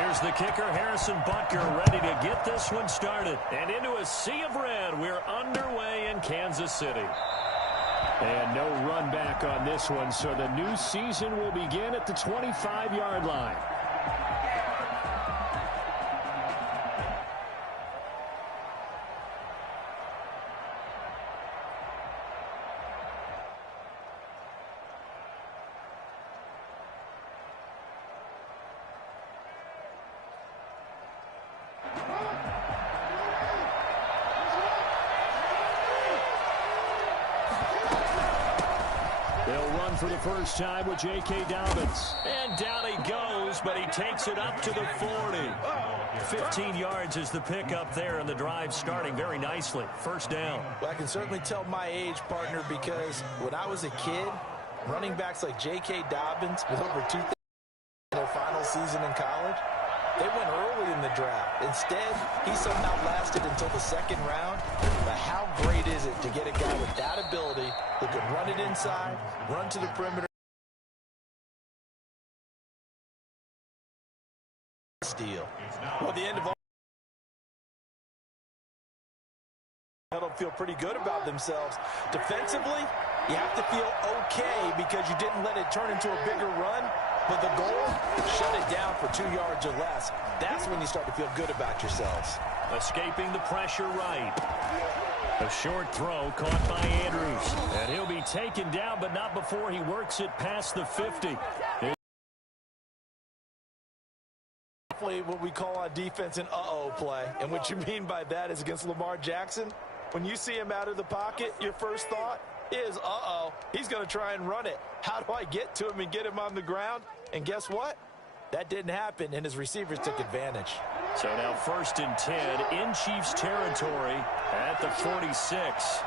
Here's the kicker, Harrison Butker, ready to get this one started. And into a sea of red, we're underway in Kansas City. And no run back on this one, so the new season will begin at the 25-yard line. They'll run for the first time with J.K. Dobbins. And down he goes, but he takes it up to the 40. 15 yards is the pickup there, and the drive starting very nicely. First down. Well, I can certainly tell my age, partner, because when I was a kid, running backs like J.K. Dobbins with over 2,000 in their final season in college, they went early in the draft. Instead, he somehow lasted until the second round. But how great is it to get a guy with that ability who can run it inside, run to the perimeter, steal. Well, the end of all, they'll feel pretty good about themselves. Defensively, you have to feel okay because you didn't let it turn into a bigger run. But the goal, shut it down for 2 yards or less. That's when you start to feel good about yourselves. Escaping the pressure right. A short throw caught by Andrews. And he'll be taken down, but not before he works it past the 50. What we call on defense an uh-oh play. And what you mean by that is against Lamar Jackson, when you see him out of the pocket, your first thought is, uh-oh, he's going to try and run it. How do I get to him and get him on the ground? And guess what? That didn't happen, and his receivers took advantage. So now 1st and 10 in Chiefs territory at the 46.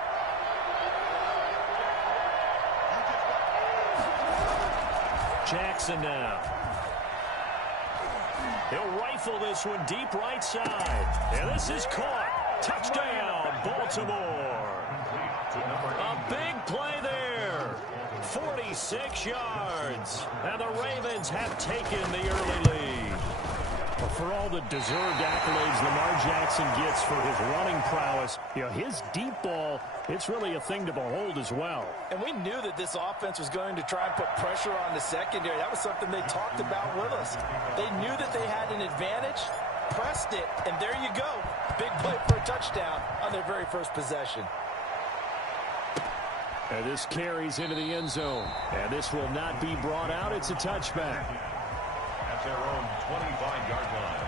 Jackson now. He'll rifle this one deep right side. And this is caught. Touchdown, Baltimore. A big play there. 46 yards. And the Ravens have taken the early lead. Well, for all the deserved accolades Lamar Jackson gets for his running prowess, his deep ball, it's really a thing to behold as well. And we knew that this offense was going to try and put pressure on the secondary. That was something they talked about with us. They knew that they had an advantage, pressed it, and there you go. Big play for a touchdown on their very first possession. And this carries into the end zone. And this will not be brought out. It's a touchback. At their own 25-yard line.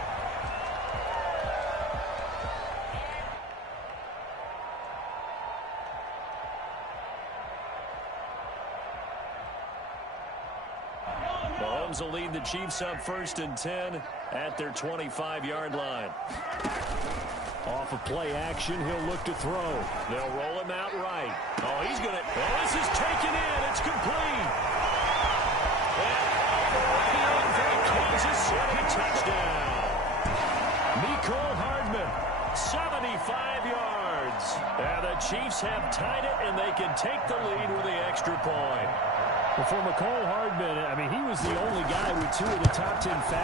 Mahomes will lead the Chiefs up 1st and 10 at their 25-yard line. Off of play action, he'll look to throw. They'll roll him out right. Oh, he's going to... Oh, this is taken in. It's complete. And for a Kansas City touchdown. Mecole Hardman, 75 yards. And the Chiefs have tied it, and they can take the lead with the extra point. Well, for Mecole Hardman, I mean, he was the only guy with 2 of the top 10 fast.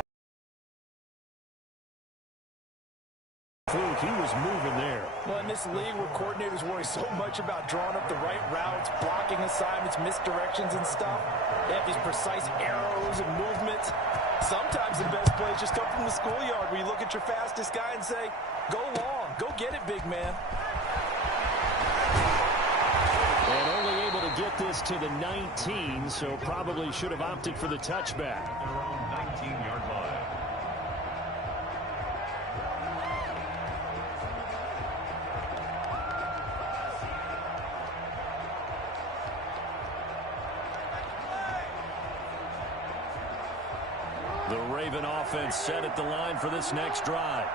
He was moving there. Well, in this league where coordinators worry so much about drawing up the right routes, blocking assignments, misdirections and stuff, they have these precise arrows and movements. Sometimes the best plays just come from the schoolyard where you look at your fastest guy and say, go long, go get it, big man. And only able to get this to the 19, so probably should have opted for the touchback. Their own 19-yard line. The Raven offense set at the line for this next drive.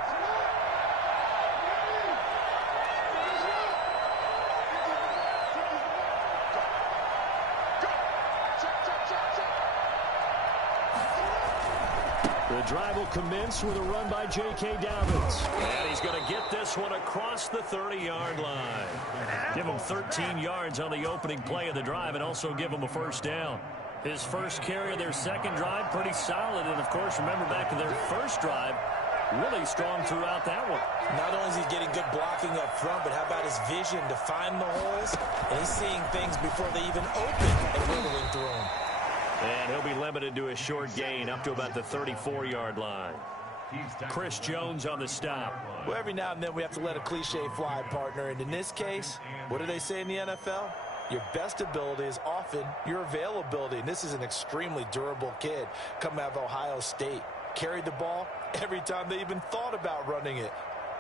The drive will commence with a run by J.K. Dobbins. And he's going to get this one across the 30-yard line. Give him 13 yards on the opening play of the drive and also give him a first down. His first carry of their second drive, pretty solid. And, of course, remember back to their first drive, really strong throughout that one. Not only is he getting good blocking up front, but how about his vision to find the holes? And he's seeing things before they even open and whittling through them. And he'll be limited to a short gain up to about the 34-yard line. Chris Jones on the stop. Well, every now and then we have to let a cliche fly, partner. And in this case, what do they say in the NFL? Your best ability is often your availability. And this is an extremely durable kid coming out of Ohio State. Carried the ball every time they even thought about running it.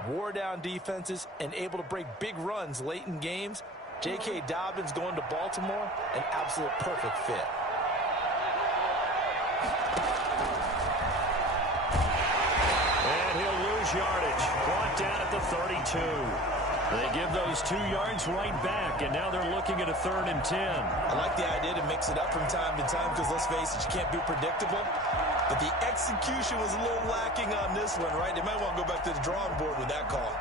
Wore down defenses and able to break big runs late in games. J.K. Dobbins going to Baltimore, an absolute perfect fit. And he'll lose yardage. Brought down at the 32. They give those 2 yards right back, and now they're looking at a 3rd and 10. I like the idea to mix it up from time to time because, let's face it, you can't be predictable. But the execution was a little lacking on this one, right? They might want to go back to the drawing board with that call.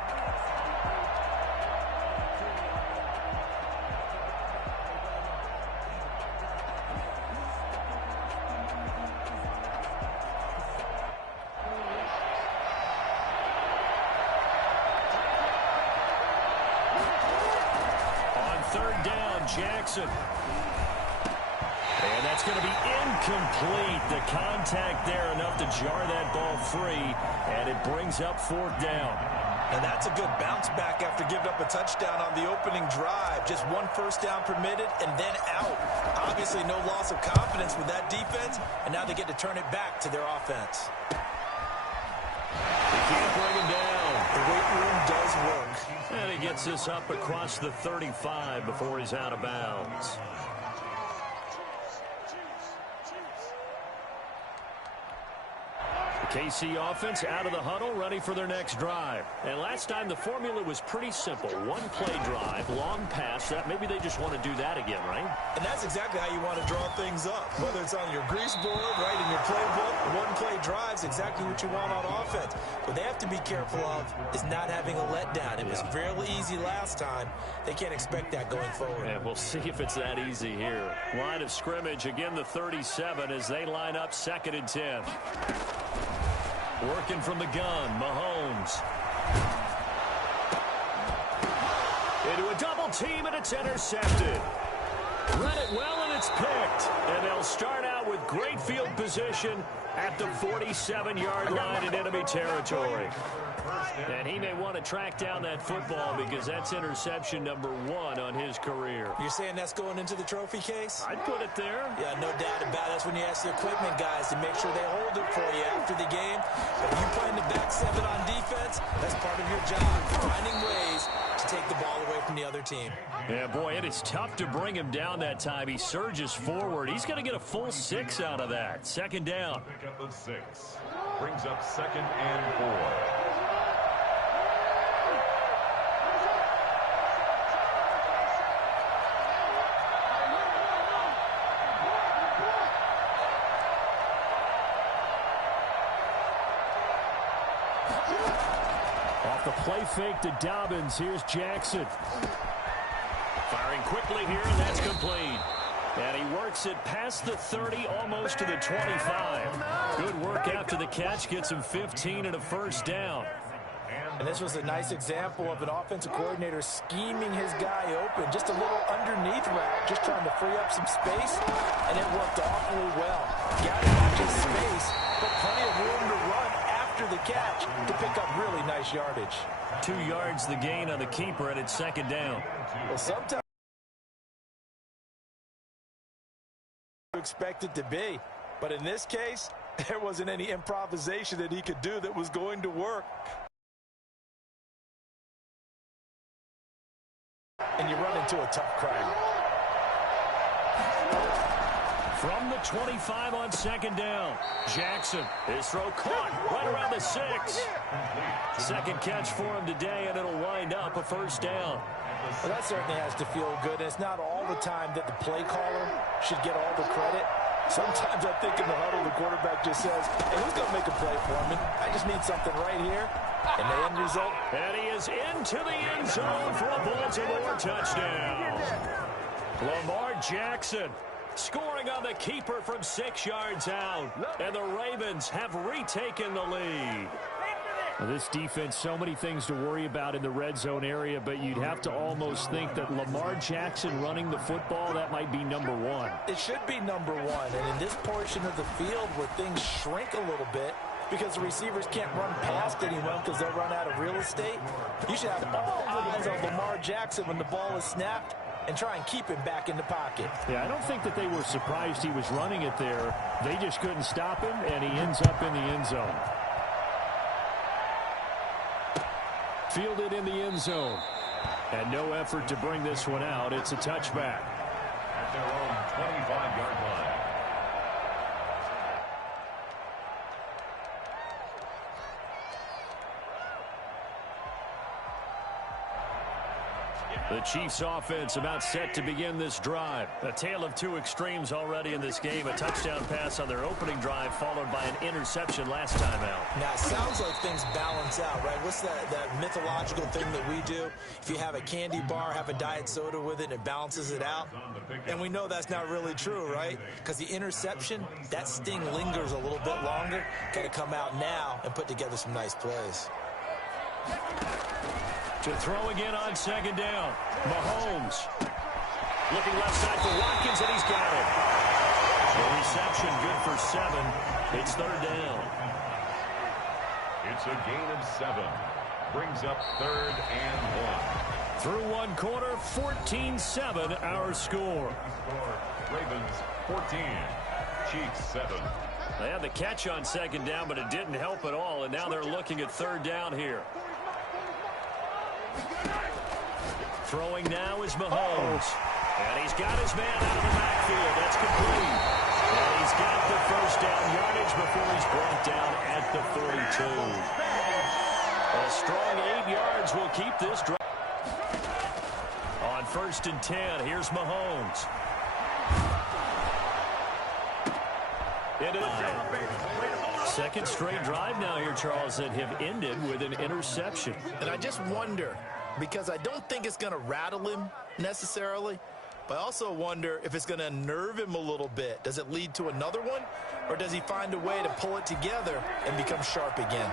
On 3rd down, Jackson. And that's going to be incomplete. The contact there enough to jar that ball free, and it brings up 4th down. And that's a good bounce back after giving up a touchdown on the opening drive. Just 1 first down permitted and then out. Obviously no loss of confidence with that defense, and now they get to turn it back to their offense. They can't bring him down. The weight room does work. And he gets this up across the 35 before he's out of bounds. The KC offense out of the huddle, ready for their next drive. And last time the formula was pretty simple. 1-play drive, long pass. Maybe they just want to do that again, right? And that's exactly how you want to draw things up. Whether it's on your grease board, right, in your playbook, 1-play drive's exactly what you want on offense. What they have to be careful of is not having a letdown. It was fairly easy last time. They can't expect that going forward. And we'll see if it's that easy here. Line of scrimmage, again the 37 as they line up 2nd and 10. Working from the gun, Mahomes. Into a double team, and it's intercepted. Read it well, and it's picked. And they'll start out with great field position at the 47-yard line in enemy territory. And he may want to track down that football because that's interception number 1 on his career. You're saying that's going into the trophy case? I'd put it there. Yeah, no doubt about it. That's when you ask the equipment guys to make sure they hold it for you after the game. But if you're playing the back 7 on defense, that's part of your job, finding ways to take the ball away from the other team. Yeah, boy, it is tough to bring him down that time. He surges forward. He's going to get a full 6 out of that. 2nd down. Pick up the 6. Brings up 2nd and 4. Off the play fake to Dobbins. Here's Jackson. Firing quickly here, and that's complete. And he works it past the 30, almost to the 25. Good work after the catch. Gets him 15 and a 1st down. And this was a nice example of an offensive coordinator scheming his guy open. Just a little underneath route, just trying to free up some space. And it worked awfully well. Got him not just space, but plenty of room to run after the catch to pick up really nice yardage. 2 yards the gain on the keeper, and it's 2nd down. Well, sometimes you expect it to be. But in this case, there wasn't any improvisation that he could do that was going to work. And you run into a tough crowd. From the 25 on 2nd down, Jackson. His throw caught right around the 6. 2nd catch for him today, and it'll wind up a 1st down. Well, that certainly has to feel good. It's not all the time that the play caller should get all the credit. Sometimes I think in the huddle, the quarterback just says, hey, who's going to make a play for me? I just need something right here. And the end result? And he is into the end zone for a Baltimore touchdown. Lamar Jackson Scoring on the keeper from 6 yards out. And the Ravens have retaken the lead. Now, this defense, so many things to worry about in the red zone area, but you'd have to almost think that Lamar Jackson running the football, that might be number one. It should be number one. And in this portion of the field where things shrink a little bit because the receivers can't run past anyone because they'll run out of real estate, you should have all eyes on Lamar Jackson when the ball is snapped and try and keep him back in the pocket. Yeah, I don't think that they were surprised he was running it there. They just couldn't stop him, and he ends up in the end zone. Fielded in the end zone. And no effort to bring this one out. It's a touchback. At their own 25-yard line. The Chiefs offense about set to begin this drive. A tale of two extremes already in this game. A touchdown pass on their opening drive followed by an interception last time out. Now, it sounds like things balance out, right? What's that mythological thing that we do? If you have a candy bar, have a diet soda with it, and it balances it out. And we know that's not really true, right? Because the interception, that sting lingers a little bit longer. Got to come out now and put together some nice plays. To throw again on second down. Mahomes. Looking left side for Watkins, and he's got it. The reception good for 7. It's third down. It's a gain of 7. Brings up 3rd and 1. Through one quarter, 14-7 our score. Ravens 14. Chiefs 7. They had the catch on second down, but it didn't help at all, and now they're looking at third down here. Throwing now is Mahomes. And he's got his man out of the backfield. That's complete. And he's got the first down yardage before he's brought down at the 42. A strong 8 yards will keep this drive. On 1st and 10, here's Mahomes. Second straight drive now here, Charles, that have ended with an interception. And I just wonder, because I don't think it's going to rattle him necessarily, but I also wonder if it's going to unnerve him a little bit. Does it lead to another one, or does he find a way to pull it together and become sharp again?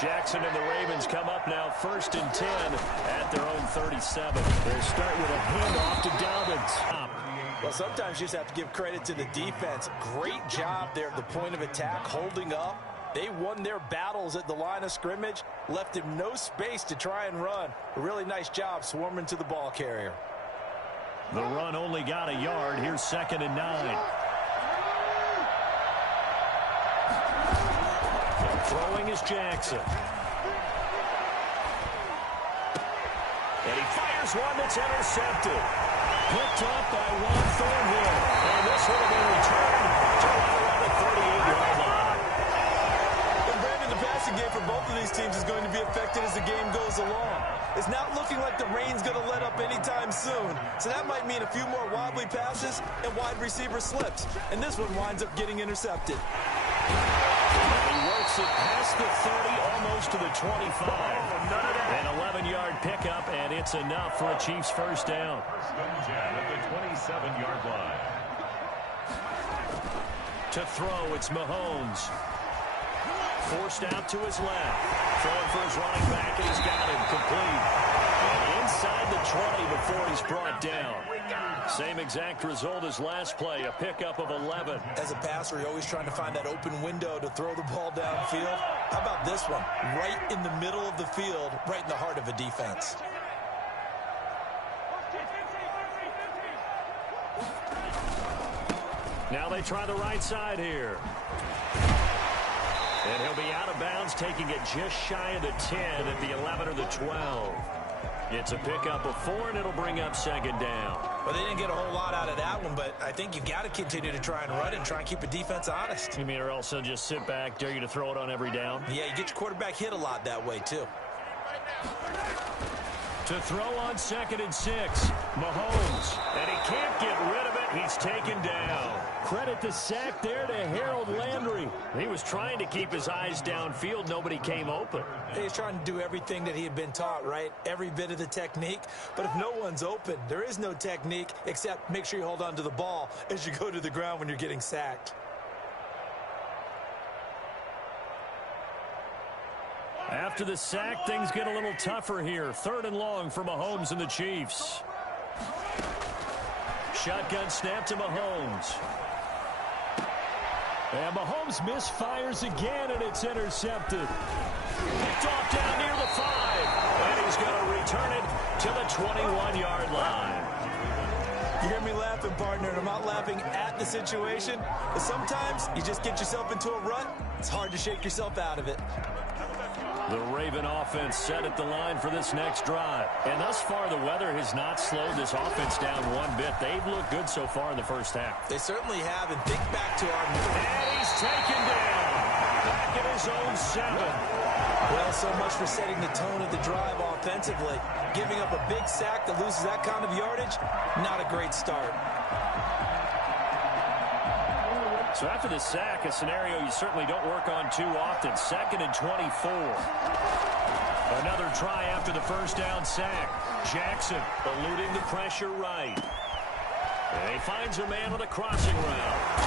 Jackson and the Ravens come up now 1st and 10 at their own 37. They'll start with a handoff to Dobbins. Well, sometimes you just have to give credit to the defense. Great job there at the point of attack, holding up. They won their battles at the line of scrimmage, left him no space to try and run. A really nice job swarming to the ball carrier. The run only got a yard. Here's 2nd and 9. Throwing is Jackson. And he fires one that's intercepted. Picked up by Juan Thornhill. And this would have been returned to right around the 38-yard line. And Brandon, the passing game for both of these teams is going to be affected as the game goes along. It's not looking like the rain's going to let up anytime soon. So that might mean a few more wobbly passes and wide receiver slips. And this one winds up getting intercepted. And he works it past the 30, almost to the 25. An 11-yard pickup, and it's enough for a Chiefs first down. 1st and 10 at the 27-yard line. To throw, it's Mahomes. Forced out to his left. Throwing for his running back, and he's got him complete. And inside the 20 before he's brought down. Same exact result as last play, a pickup of 11. As a passer, you're always trying to find that open window to throw the ball downfield. How about this one? Right in the middle of the field, right in the heart of a defense. Now they try the right side here. And he'll be out of bounds, taking it just shy of the 10 at the 11 or the 12. It's a pickup of 4, and it'll bring up 2nd down. Well, they didn't get a whole lot out of that one, but I think you've got to continue to try and run and try and keep a defense honest. You mean, or else they'll just sit back, dare you to throw it on every down? Yeah, you get your quarterback hit a lot that way, too. To throw on 2nd and 6. Mahomes. And he can't get rid of it. He's taken down. Credit the sack there to Harold Landry. He was trying to keep his eyes downfield. Nobody came open. He's trying to do everything that he had been taught, right? Every bit of the technique. But if no one's open, there is no technique except make sure you hold on to the ball as you go to the ground when you're getting sacked. After the sack, things get a little tougher here. 3rd and long for Mahomes and the Chiefs. Shotgun snap to Mahomes. And Mahomes misfires again, and it's intercepted. Picked off down near the 5. And he's going to return it to the 21-yard line. You hear me laughing, partner, and I'm not laughing at the situation. But sometimes you just get yourself into a rut. It's hard to shake yourself out of it. The Raven offense set at the line for this next drive. And thus far, the weather has not slowed this offense down one bit. They've looked good so far in the first half. They certainly have, and think back to our... And he's taken down. Back at his own 7. Well, so much for setting the tone of the drive offensively. Giving up a big sack that loses that kind of yardage, not a great start. So after the sack, a scenario you certainly don't work on too often. 2nd and 24. Another try after the first down sack. Jackson eluding the pressure right. And he finds a man on a crossing route.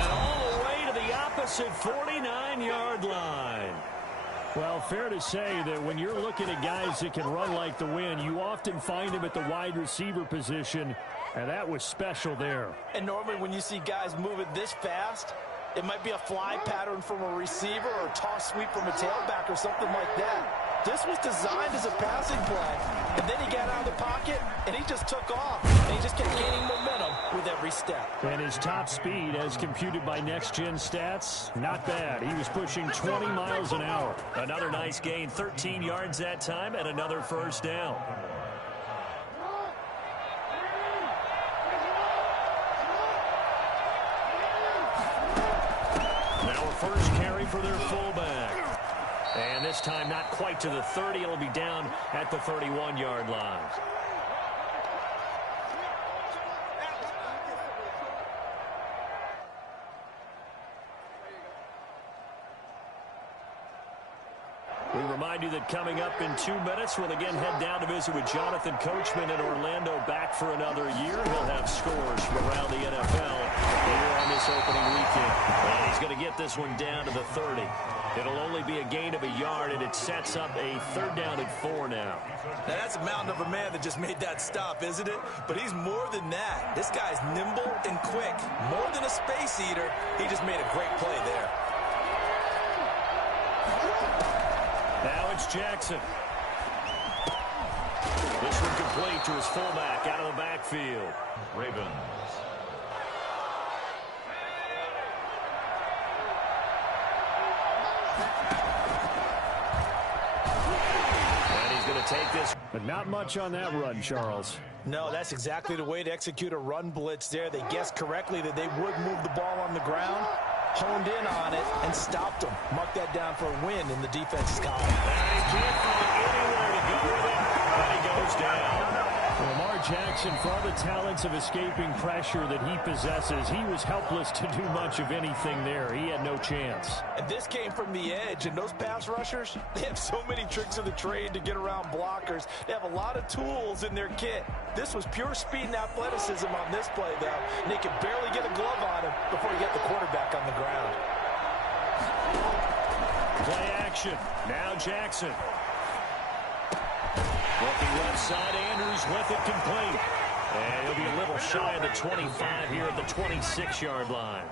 And all the way to the opposite 49-yard line. Well, fair to say that when you're looking at guys that can run like the wind, you often find them at the wide receiver position, and that was special there. And normally when you see guys moving this fast, it might be a fly pattern from a receiver or a toss sweep from a tailback or something like that. This was designed as a passing play, and then he got out of the pocket, and he just took off, and he just kept gaining momentum with every step. And his top speed, as computed by next-gen stats, not bad. He was pushing 20 miles an hour. Another nice gain, 13 yards that time, and another first down. Now a first carry for their fullback. And this time not quite to the 30. It'll be down at the 31-yard line. We remind you that coming up in 2 minutes, we'll again head down to visit with Jonathan Coachman in Orlando, back for another year. He'll have scores from around the NFL here on this opening weekend. And he's going to get this one down to the 30. It'll only be a gain of a yard, and it sets up a 3rd down and 4 now. Now, that's a mountain of a man that just made that stop, isn't it? But he's more than that. This guy's nimble and quick. More than a space eater, he just made a great play there. Now it's Jackson. This one complete to his fullback out of the backfield. Ravens. Take this. But not much on that run, Charles. No, that's exactly the way to execute a run blitz there. They guessed correctly that they would move the ball on the ground, honed in on it, and stopped them. Mark that down for a win in the defense's column. And he can't find anywhere to go with it, and he goes down. Lamar Jackson, for all the talents of escaping pressure that he possesses, he was helpless to do much of anything there. He had no chance. And this came from the edge, and those pass rushers, they have so many tricks of the trade to get around blockers. They have a lot of tools in their kit. This was pure speed and athleticism on this play, though, and they could barely get a glove on him before he got the quarterback on the ground. Play action. Now Jackson. Looking left side, Andrews with it complete. And he'll be a little shy of the 25 here at the 26-yard line.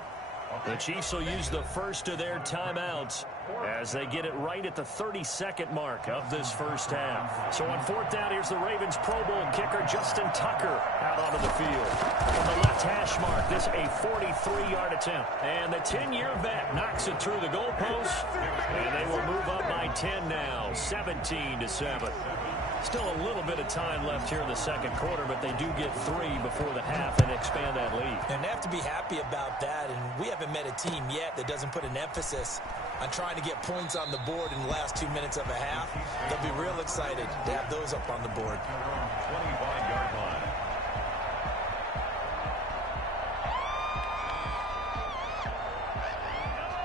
The Chiefs will use the first of their timeouts as they get it right at the 32nd mark of this first half. So on 4th down, here's the Ravens Pro Bowl kicker Justin Tucker out onto the field. From the left hash mark, this a 43-yard attempt. And the 10-year vet knocks it through the goalpost. And they will move up by 10 now, 17-7. Still a little bit of time left here in the second quarter, but they do get 3 before the half and expand that lead. And they have to be happy about that, and we haven't met a team yet that doesn't put an emphasis on trying to get points on the board in the last 2 minutes of a half. They'll be real excited to have those up on the board. 25-yard line.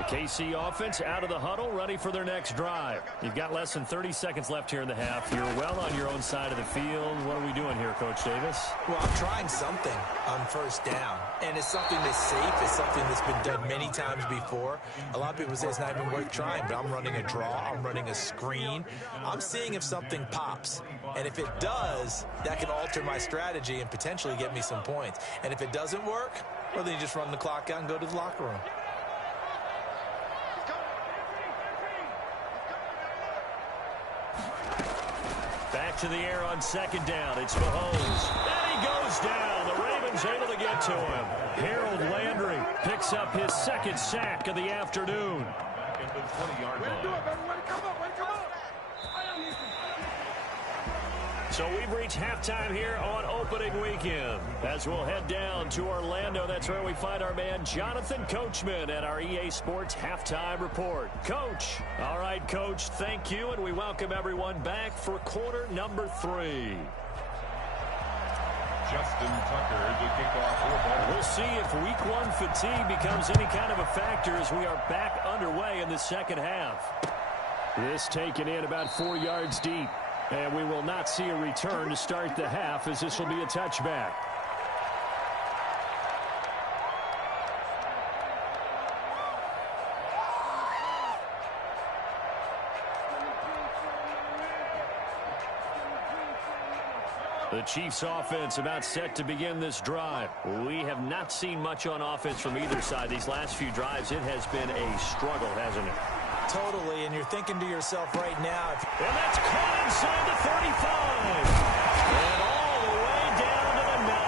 KC offense out of the huddle, ready for their next drive. You've got less than 30 seconds left here in the half. You're well on your own side of the field. What are we doing here, Coach Davis? Well, I'm trying something on first down, and it's something that's safe. It's something that's been done many times before. A lot of people say it's not even worth trying, but I'm running a draw. I'm running a screen. I'm seeing if something pops, and if it does, that can alter my strategy and potentially get me some points. And if it doesn't work, well, then you just run the clock out and go to the locker room. Back to the air on second down. It's Mahomes. And he goes down. The Ravens able to get to him. Harold Landry picks up his second sack of the afternoon. Back at the 20-yard line. So we've reached halftime here on opening weekend. As we'll head down to Orlando, that's where we find our man Jonathan Coachman at our EA Sports Halftime Report. Coach. All right, Coach, thank you, and we welcome everyone back for quarter number 3. Justin Tucker to kick off for ball. We'll see if week 1 fatigue becomes any kind of a factor as we are back underway in the second half. This taken in about 4 yards deep. And we will not see a return to start the half, as this will be a touchback. The Chiefs offense about set to begin this drive. We have not seen much on offense from either side. These last few drives, it has been a struggle, hasn't it? Totally, and you're thinking to yourself right now. And that's caught inside the 35. And all the way down to the 9.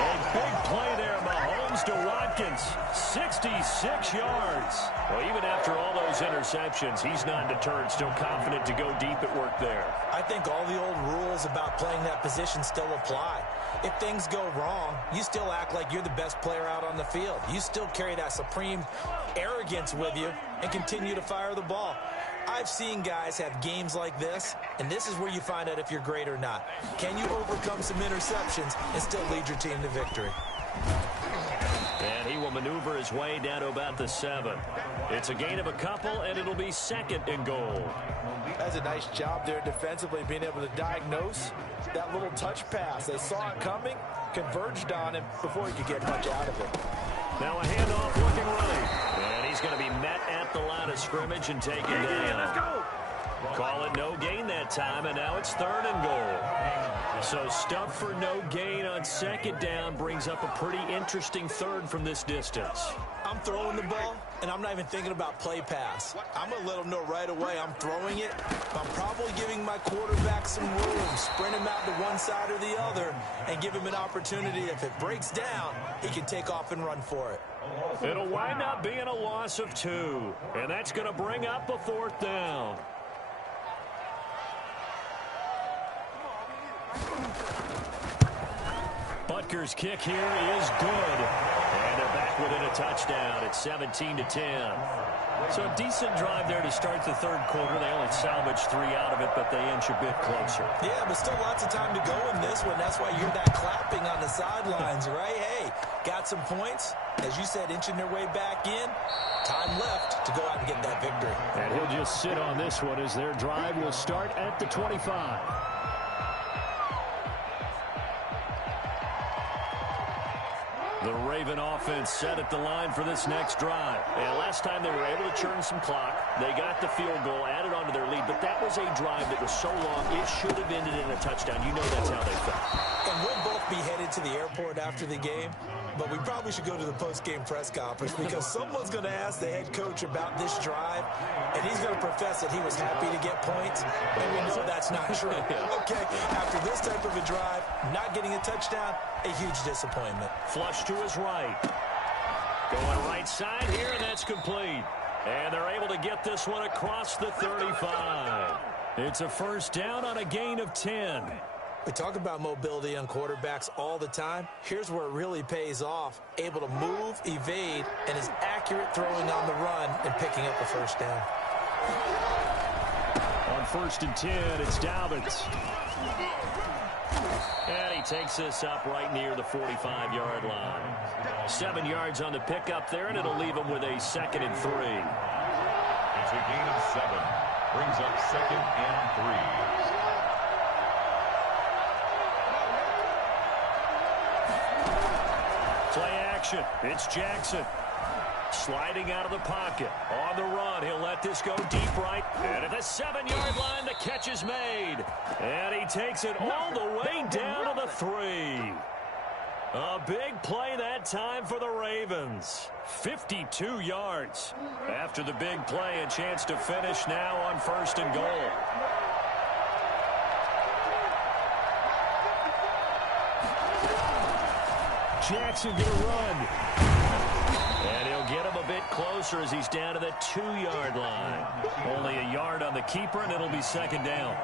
A big play there, Mahomes to Watkins. 66 yards. Well, even after all those interceptions, he's not deterred, still confident to go deep at work there. I think all the old rules about playing that position still apply. If things go wrong, you still act like you're the best player out on the field. You still carry that supreme arrogance with you and continue to fire the ball. I've seen guys have games like this, and this is where you find out if you're great or not. Can you overcome some interceptions and still lead your team to victory? And he will maneuver his way down to about the 7. It's a gain of a couple, and it'll be second and goal. That's a nice job there defensively, being able to diagnose that little touch pass. They saw it coming, converged on him before he could get much out of it. Now a handoff looking right. And he's going to be met at the line of scrimmage and taken down. Let's go. Call it no gain that time, and now it's third and goal. So stuff for no gain on second down brings up a pretty interesting third from this distance. I'm throwing the ball, and I'm not even thinking about play pass. I'm going to let them know right away I'm throwing it. I'm probably giving my quarterback some room, sprint him out to one side or the other, and give him an opportunity. If it breaks down, he can take off and run for it. It'll wind up being a loss of 2, and that's going to bring up a fourth down. Butker's kick here is good. And they're back within a touchdown at 17-10. So a decent drive there to start the third quarter. They only salvaged 3 out of it, but they inch a bit closer. Yeah, but still lots of time to go in this one. That's why you hear that clapping on the sidelines, right? Hey, got some points. As you said, inching their way back in. Time left to go out and get that victory. And he'll just sit on this one as their drive will start at the 25. The Raven offense set at the line for this next drive. And last time they were able to churn some clock. They got the field goal, added on to their lead. But that was a drive that was so long, it should have ended in a touchdown. You know that's how they felt. And we'll both be headed to the airport after the game. But we probably should go to the post-game press conference because someone's going to ask the head coach about this drive. And he's going to profess that he was happy to get points. And we know that's not true. Okay, after this type of a drive, not getting a touchdown, a huge disappointment. Flush to his right. Going right side here, and that's complete. And they're able to get this one across the 35. It's a first down on a gain of 10. We talk about mobility on quarterbacks all the time. Here's where it really pays off. Able to move, evade, and is accurate throwing on the run and picking up a first down. On 1st and 10, it's Dobbins. And he takes this up right near the 45-yard line. 7 yards on the pickup there, and it'll leave him with a 2nd and 3. It's a gain of 7. Brings up 2nd and 3. Play action. It's Jackson. Sliding out of the pocket. On the run. He'll let this go deep right. And at the 7-yard line, the catch is made. And he takes it all the way down to the 3. A big play that time for the Ravens. 52 yards. After the big play, a chance to finish now on 1st and goal. Jackson gonna run. And he'll get him a bit closer as he's down to the 2-yard line. Only a yard on the keeper, and it'll be 2nd down.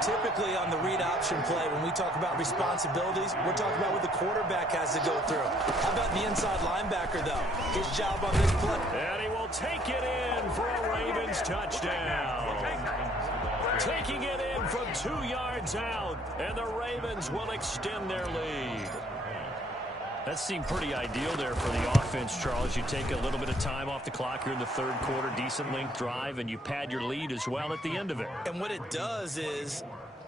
Typically on the read option play, when we talk about responsibilities, we're talking about what the quarterback has to go through. How about the inside linebacker, though? His job on this play. And he will take it in for a Ravens touchdown. Taking it in from 2 yards out, and the Ravens will extend their lead. That seemed pretty ideal there for the offense, Charles. You take a little bit of time off the clock here in the 3rd quarter, decent length drive, and you pad your lead as well at the end of it. And what it does is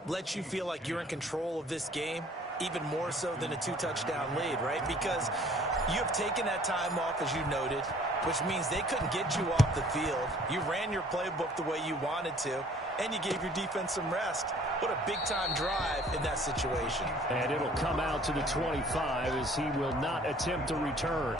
let you feel like you're in control of this game, even more so than a 2-touchdown lead, right? Because you have taken that time off, as you noted, which means they couldn't get you off the field. You ran your playbook the way you wanted to, and you gave your defense some rest. What a big-time drive in that situation. And it'll come out to the 25 as he will not attempt to return.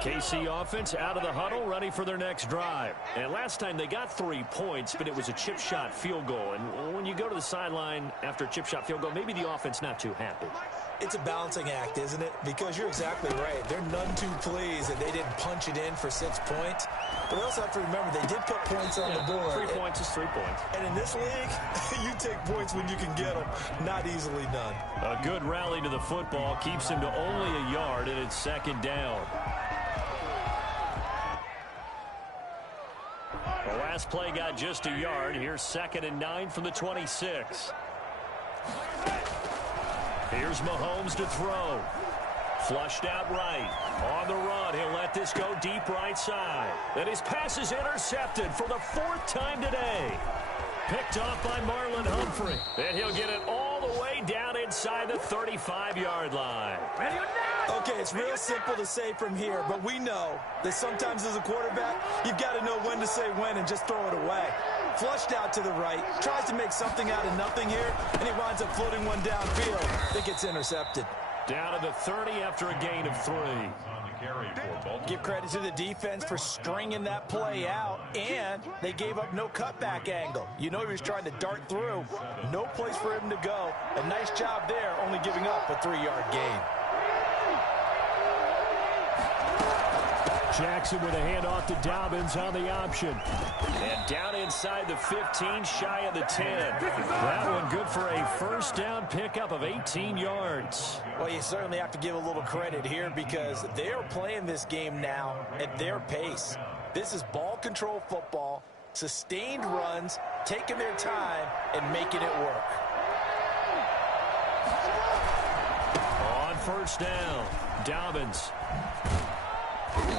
KC offense out of the huddle, ready for their next drive. And last time they got 3 points, but it was a chip shot field goal. And when you go to the sideline after a chip shot field goal, maybe the offense not too happy. It's a balancing act, isn't it? Because you're exactly right. They're none too pleased that they didn't punch it in for 6 points. But we also have to remember they did put points on the board. 3 points is 3 points. And in this league, you take points when you can get them. Not easily done. A good rally to the football keeps him to only a yard, and it's 2nd down. The last play got just a yard. Here's 2nd and 9 from the 26. Here's Mahomes to throw. Flushed out right. On the run, he'll let this go deep right side. And his pass is intercepted for the 4th time today. Picked off by Marlon Humphrey. And he'll get it all the way down inside the 35-yard line. Okay, it's real simple to say from here, but we know that sometimes as a quarterback, you've got to know when to say when and just throw it away. Flushed out to the right, tries to make something out of nothing here, and he winds up floating one downfield. I think it's intercepted. Down to the 30 after a gain of 3. Give credit to the defense for stringing that play out, and they gave up no cutback angle. You know he was trying to dart through. No place for him to go. A nice job there, only giving up a 3-yard gain. Jackson with a handoff to Dobbins on the option. And down inside the 15, shy of the 10. That one good for a first down pickup of 18 yards. Well, you certainly have to give a little credit here because they are playing this game now at their pace. This is ball control football, sustained runs, taking their time, and making it work. On first down, Dobbins.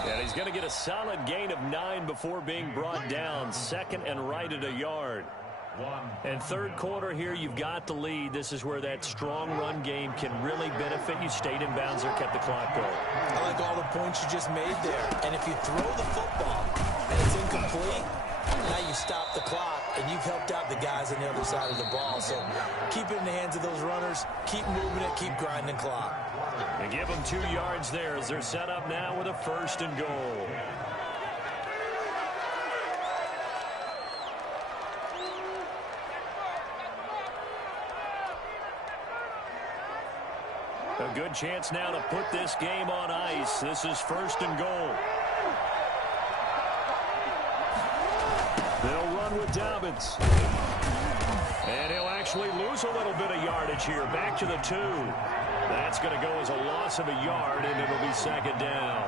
And he's going to get a solid gain of 9 before being brought down. 2nd and right at a yard. And 3rd quarter here, you've got the lead. This is where that strong run game can really benefit you. Stayed in bounds or kept the clock going. I like all the points you just made there. And if you throw the football and it's incomplete, now you stop the clock, and you've helped out the guys on the other side of the ball. So keep it in the hands of those runners. Keep moving it. Keep grinding clock. And give them 2 yards there as they're set up now with a 1st and goal. A good chance now to put this game on ice. This is 1st and goal. They'll run with Dobbins. And he'll actually lose a little bit of yardage here. Back to the 2. That's going to go as a loss of a yard, and it'll be 2nd down.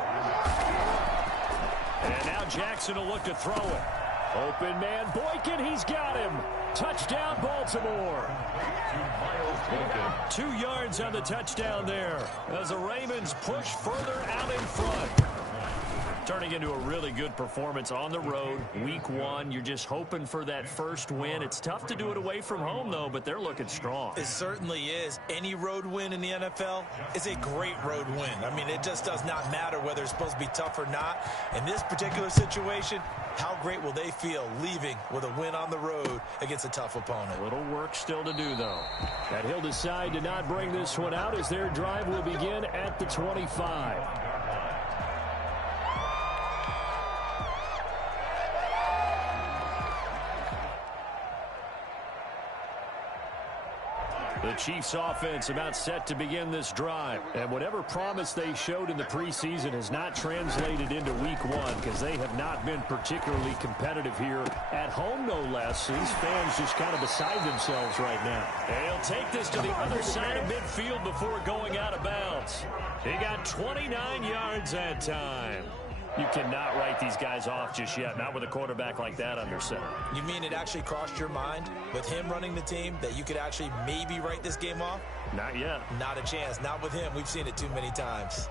And now Jackson will look to throw it. Open man, Boykin, he's got him. Touchdown, Baltimore. 2 yards on the touchdown there as the Ravens push further out in front. Turning into a really good performance on the road, week 1. You're just hoping for that first win. It's tough to do it away from home, though, but they're looking strong. It certainly is. Any road win in the NFL is a great road win. I mean, it just does not matter whether it's supposed to be tough or not. In this particular situation, how great will they feel leaving with a win on the road against a tough opponent? A little work still to do, though. And he'll decide to not bring this one out as their drive will begin at the 25. The Chiefs offense about set to begin this drive. And whatever promise they showed in the preseason has not translated into week 1 because they have not been particularly competitive here at home, no less. These fans just kind of beside themselves right now. They'll take this to the other side of midfield before going out of bounds. He got 29 yards that time. You cannot write these guys off just yet, not with a quarterback like that under center. You mean it actually crossed your mind with him running the team that you could actually maybe write this game off? Not yet. Not a chance. Not with him. We've seen it too many times.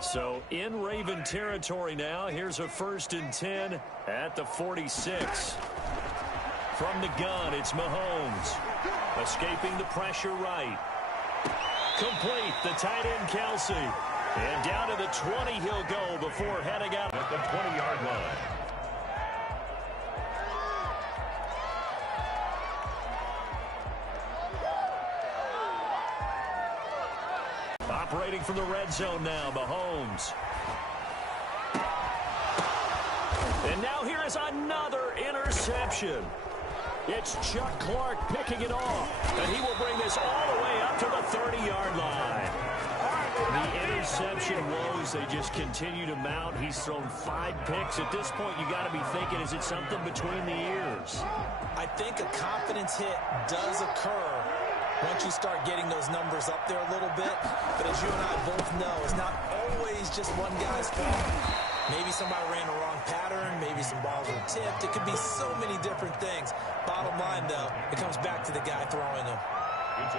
So in Raven territory now, here's a 1st and 10 at the 46. From the gun, it's Mahomes. Escaping the pressure right. Complete, the tight end Kelsey. And down to the 20 he'll go before heading out at the 20-yard line. Operating from the red zone now, Mahomes. And now here is another interception. It's Chuck Clark picking it off, and he will bring this all the way up to the 30-yard line. The interception woes, they just continue to mount. He's thrown 5 picks. At this point, you got to be thinking, is it something between the ears? I think a confidence hit does occur once you start getting those numbers up there a little bit. But as you and I both know, it's not always just one guy's fault. Maybe somebody ran the wrong pattern. Maybe some balls were tipped. It could be so many different things. Bottom line, though, it comes back to the guy throwing them.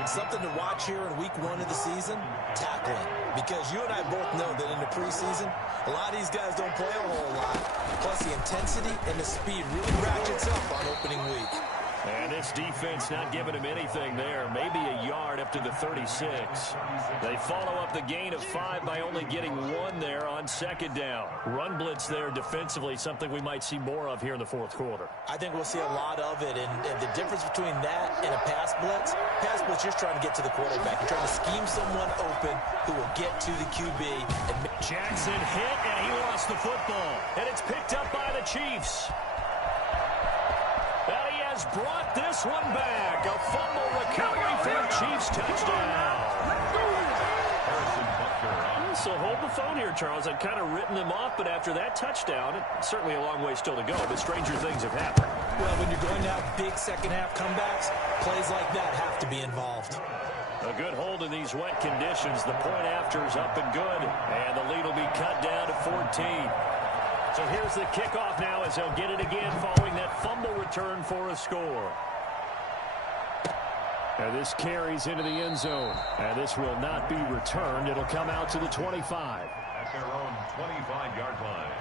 Something to watch here in week 1 of the season, tackling. Because you and I both know that in the preseason, a lot of these guys don't play a whole lot. Plus, the intensity and the speed really ratchets up on opening week. And this defense not giving him anything there. Maybe a yard up to the 36. They follow up the gain of 5 by only getting 1 there on 2nd down. Run blitz there defensively, something we might see more of here in the 4th quarter. I think we'll see a lot of it. And the difference between that and a pass blitz, you're trying to get to the quarterback. You're trying to scheme someone open who will get to the QB. And Jackson hit, and he lost the football. And it's picked up by the Chiefs. And he has brought this one back. A fumble recovery for a Chiefs touchdown. So hold the phone here, Charles. I'd kind of written them off, but after that touchdown, it's certainly a long way still to go, but stranger things have happened. Well, when you're going to have big second-half comebacks, plays like that have to be involved. A good hold in these wet conditions. The point after is up and good, and the lead will be cut down to 14. So here's the kickoff now as they'll get it again following that fumble return for a score. And this carries into the end zone. And this will not be returned. It'll come out to the 25. At their own 25-yard line.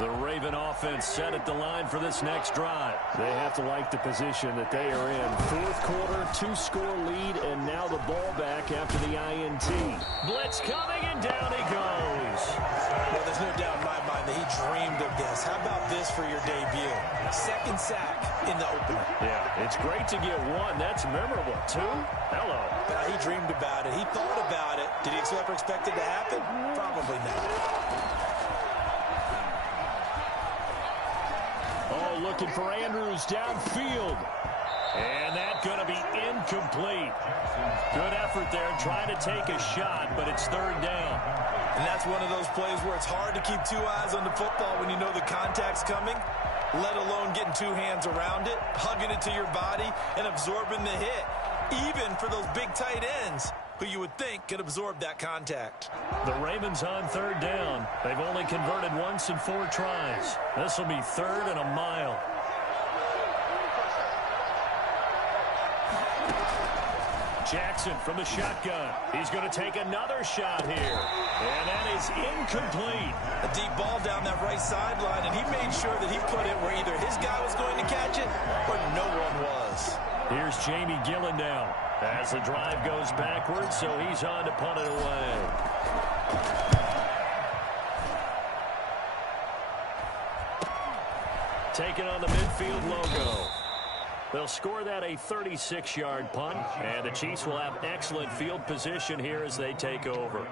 The Raven offense set at the line for this next drive. They have to like the position that they are in. 4th quarter, 2-score lead, and now the ball back after the INT. Blitz coming, and down he goes. Well, there's no doubt in my mind that he dreamed of this. How about this for your debut? 2nd sack in the opener. Yeah, it's great to get 1. That's memorable. 2? Hello. He dreamed about it. He thought about it. Did he ever expect it to happen? Probably not. looking for Andrews downfield. And that's going to be incomplete. Good effort there trying to take a shot, but it's third down. And that's one of those plays where it's hard to keep two eyes on the football when you know the contact's coming, let alone getting two hands around it, hugging it to your body, and absorbing the hit, even for those big tight ends who you would think could absorb that contact. The Ravens on third down. They've only converted once in 4 tries. This will be 3rd and a mile. Jackson from the shotgun. He's going to take another shot here. And that is incomplete. A deep ball down that right sideline, and he made sure that he put it where either his guy was going to catch it or no one was. Here's Jamie Gillen now as the drive goes backwards, so he's on to punt it away. Taking on the midfield logo. They'll score that a 36-yard punt, and the Chiefs will have excellent field position here as they take over.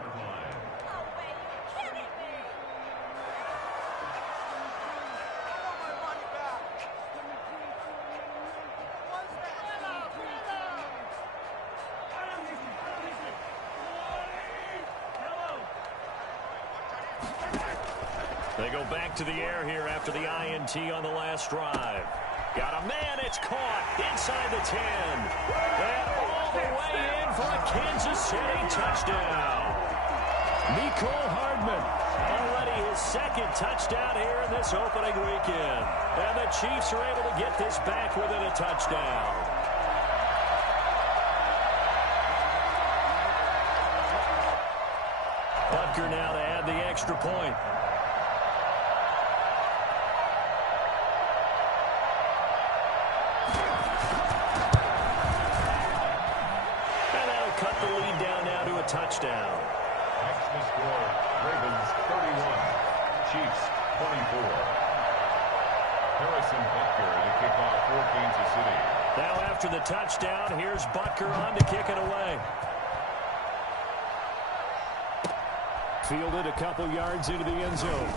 They go back to the air here after the INT on the last drive. Got a man, it's caught inside the 10. And all the way in for a Kansas City touchdown. Mecole Hardman, already his 2nd touchdown here in this opening weekend. And the Chiefs are able to get this back within a touchdown. Butker now to add the extra point. Touchdown. That's the score. Ravens 31, Chiefs 24. Harrison Butker to kick off for Kansas City. Now after the touchdown, here's Butker on to kick it away. Fielded a couple yards into the end zone.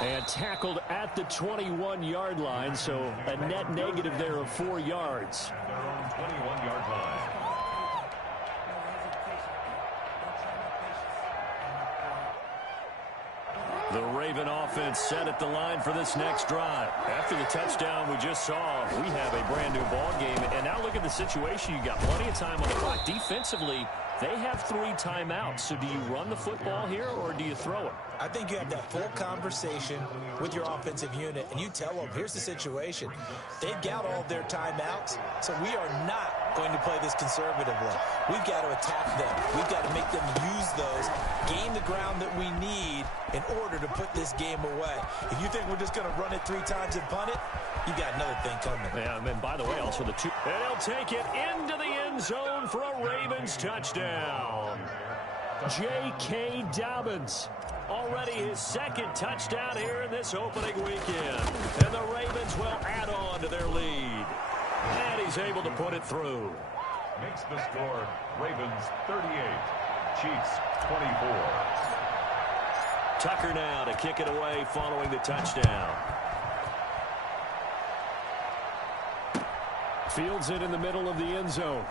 And tackled at the 21-yard line, so a net negative there of 4 yards. They're on 21-yard line. The Raven offense set at the line for this next drive. After the touchdown we just saw, we have a brand new ball game. And now look at the situation. You got plenty of time on the clock. Defensively, they have 3 timeouts. So do you run the football here or do you throw it? I think you have that full conversation with your offensive unit, and you tell them, here's the situation. They've got all their timeouts, so we are not going to play this conservatively. We've got to attack them. We've got to make them use those, gain the ground that we need in order to put this game away. If you think we're just going to run it 3 times and punt it, you got another thing coming. Yeah, and by the way, also the 2. And he'll take it into the end zone for a Ravens touchdown. J.K. Dobbins. Already his 2nd touchdown here in this opening weekend. And the Ravens will add on to their lead. And he's able to put it through. Makes the score Ravens 38, Chiefs 24. Tucker now to kick it away following the touchdown. Fields it in the middle of the end zone.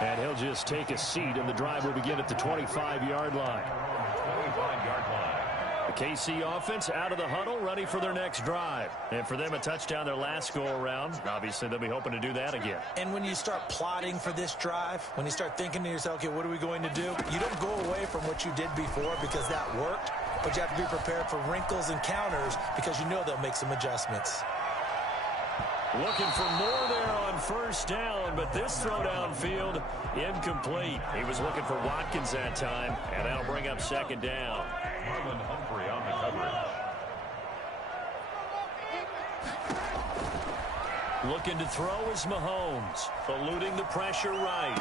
And he'll just take a seat, and the drive will begin at the 25-yard line. 25-yard line. The KC offense out of the huddle, ready for their next drive. And for them, a touchdown their last go-around. Obviously, they'll be hoping to do that again. And when you start plotting for this drive, when you start thinking to yourself, okay, what are we going to do? You don't go away from what you did before because that worked, but you have to be prepared for wrinkles and counters because you know they'll make some adjustments. Looking for more there on first down, but this throw downfield incomplete. He was looking for Watkins that time, and that'll bring up 2nd down. Marlon Humphrey on the coverage. Looking to throw is Mahomes, eluding the pressure right.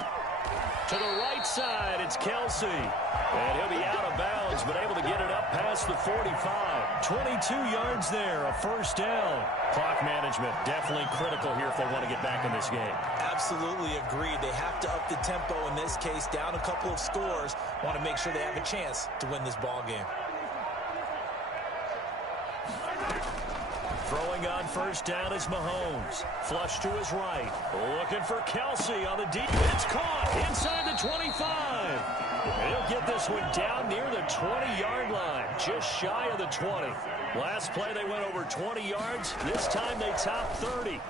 To the right side, it's Kelsey. And he'll be out of bounds, but able to get it up past the 45. 22 yards there, a first down. Clock management definitely critical here if they want to get back in this game. Absolutely agreed. They have to up the tempo in this case, down a couple of scores. Want to make sure they have a chance to win this ball game. Throwing on first down is Mahomes. Flush to his right. Looking for Kelsey on the deep. It's caught inside the 25. He'll get this one down near the 20-yard line, just shy of the 20. Last play they went over 20 yards. This time they top 30.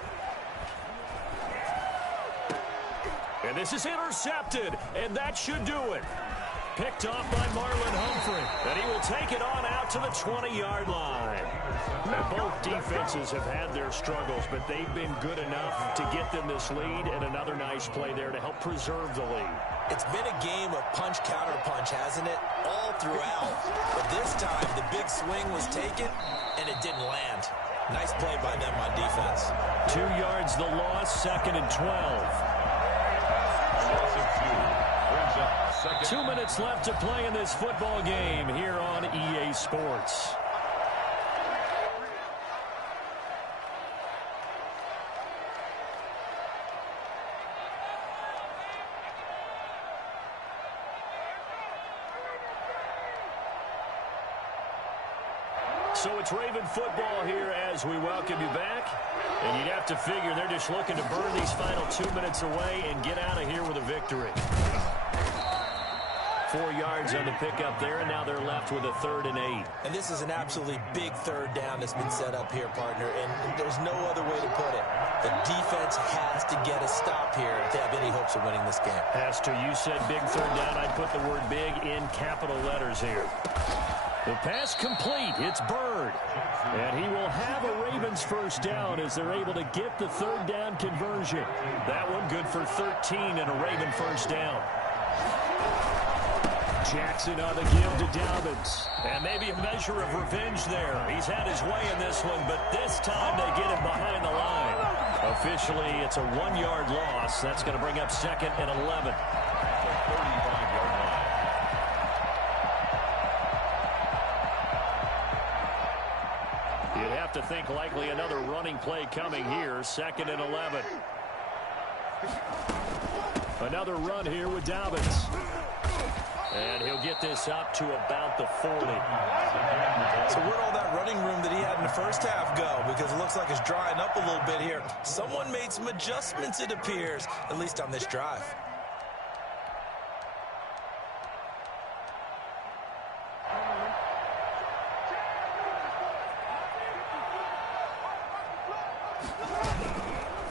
And this is intercepted, and that should do it. Picked off by Marlon Humphrey, and he will take it on out to the 20-yard line. And both defenses have had their struggles, but they've been good enough to get them this lead, and another nice play there to help preserve the lead. It's been a game of punch-counter-punch, hasn't it? All throughout. But this time, the big swing was taken, and it didn't land. Nice play by them on defense. 2 yards the loss, 2nd and 12. 2 minutes left to play in this football game here on EA Sports. So it's Raven football here as we welcome you back. And you'd have to figure they're just looking to burn these final 2 minutes away and get out of here with a victory. 4 yards on the pickup there, and now they're left with a 3rd and 8. And this is an absolutely big third down that's been set up here, partner, and there's no other way to put it. The defense has to get a stop here if they have any hopes of winning this game. Has to. You said big third down. I'd put the word big in capital letters here. The pass complete. It's Bird. And he will have a Ravens first down as they're able to get the third down conversion. That one good for 13 and a Raven first down. Jackson on the give to Dobbins. And maybe a measure of revenge there. He's had his way in this one, but this time they get him behind the line. Officially, it's a 1-yard loss. That's going to bring up 2nd and 11. You'd have to think likely another running play coming here. 2nd and 11. Another run here with Dobbins. And he'll get this up to about the 40. So where'd all that running room that he had in the first half go? Because it looks like it's drying up a little bit here. Someone made some adjustments, it appears, at least on this drive.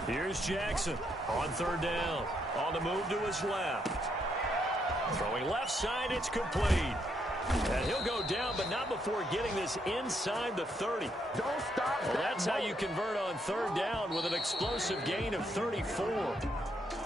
Here's Jackson on 3rd down. On the move to his left. Throwing left side, it's complete. And he'll go down, but not before getting this inside the 30. Don't stop. Well, that's how you convert on 3rd down with an explosive gain of 34.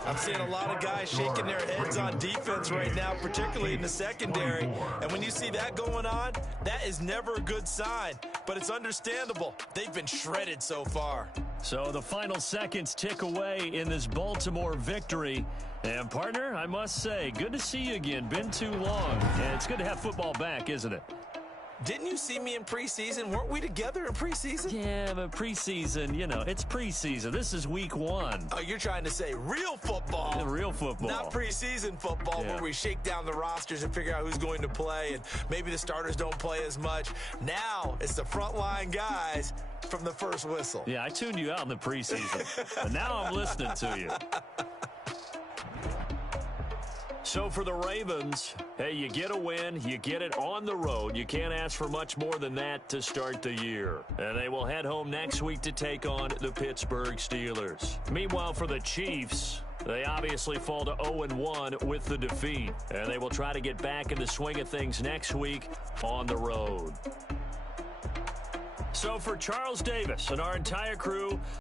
I'm seeing a lot of guys shaking their heads on defense right now, particularly in the secondary. And when you see that going on, that is never a good sign. But it's understandable. They've been shredded so far. So the final seconds tick away in this Baltimore victory. And, partner, I must say, good to see you again. Been too long. And it's good to have football back, isn't it? Didn't you see me in preseason? Weren't we together in preseason? Yeah, but preseason, you know, it's preseason. This is week 1. Oh, you're trying to say real football. Yeah, real football. Not preseason football where we shake down the rosters and figure out who's going to play, and maybe the starters don't play as much. Now it's the frontline guys from the first whistle. Yeah, I tuned you out in the preseason, but now I'm listening to you. So for the Ravens, hey, you get a win, you get it on the road. You can't ask for much more than that to start the year. And they will head home next week to take on the Pittsburgh Steelers. Meanwhile, for the Chiefs, they obviously fall to 0-1 with the defeat. And they will try to get back in the swing of things next week on the road. So for Charles Davis and our entire crew,